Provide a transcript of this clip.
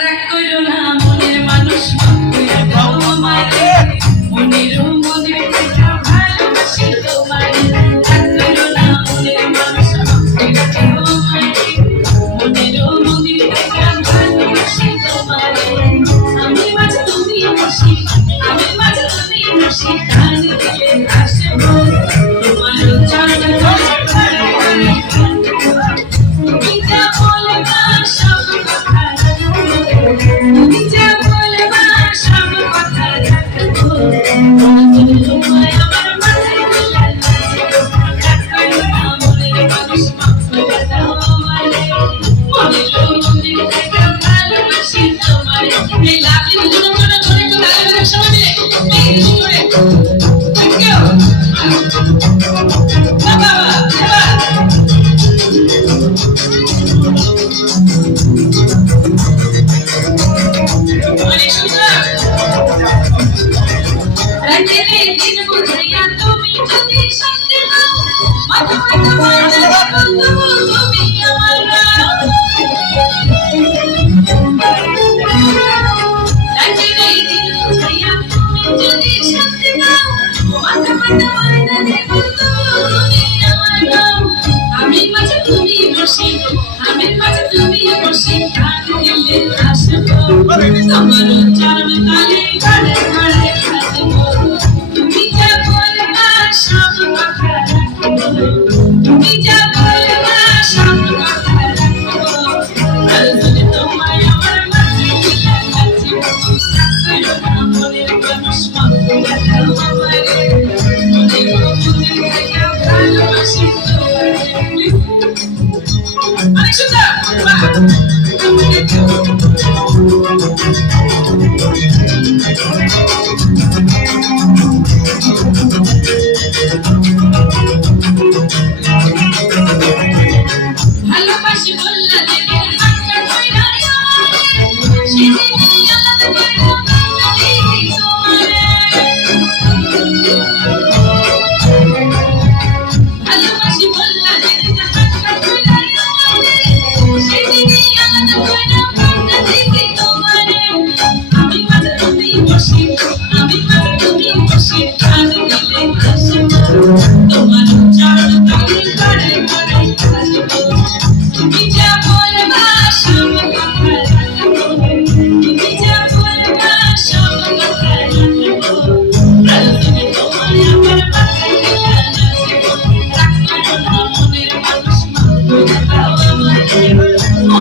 রাগ করো না মনের মানুষ মনের মনের ভালোবাসি তোমারে রাগ করো না মনের মানুষ মনের মনের ভালোবাসি তোমারে আমি মাঝে তুমি বসি আমি মাঝে তুমি বসি কান দিলে আসবো তোমার চরণ তুমি যা বলবা সব কথা তুমি যা বলবা সব কথা রাখবো তোমায় আমার মাথায় দিলাম রাগ করো না মনের মানুষ মনের মনের ভালোবাসি তোমারে এই লাভলি দুজন ছোট ছোট একটু তালে সবাই মিলে এই জোরে থ্যাংক ইউ বাবা অনেক সুন্দর রাতের দিন বুঝিয়া তুমি যদি সত্যি হও মাথা মাথা মাথা তুমি আমার রাতের দিন বুঝিয়া তুমি যদি সত্যি হও মাথা মাথা মাথা তুমি আমার আমি মাঝে তুমি বসি আমি মাঝে তুমি বসি কান দিলে আসবো তোমার চরণ তালে ঘরে ঘরে আসবো তুমি যা বলবা সব কথা রাখবো তুমি যা বলবা সব কথা রাখবো আর যদি তোমায় আমার মাথায় দিলে নাচবো রাখবো না মনের মানুষ আমারে মনের মনের ভালোবাসি তোমারে অনেক সুন্দর ভালোবাসি বললা লেগে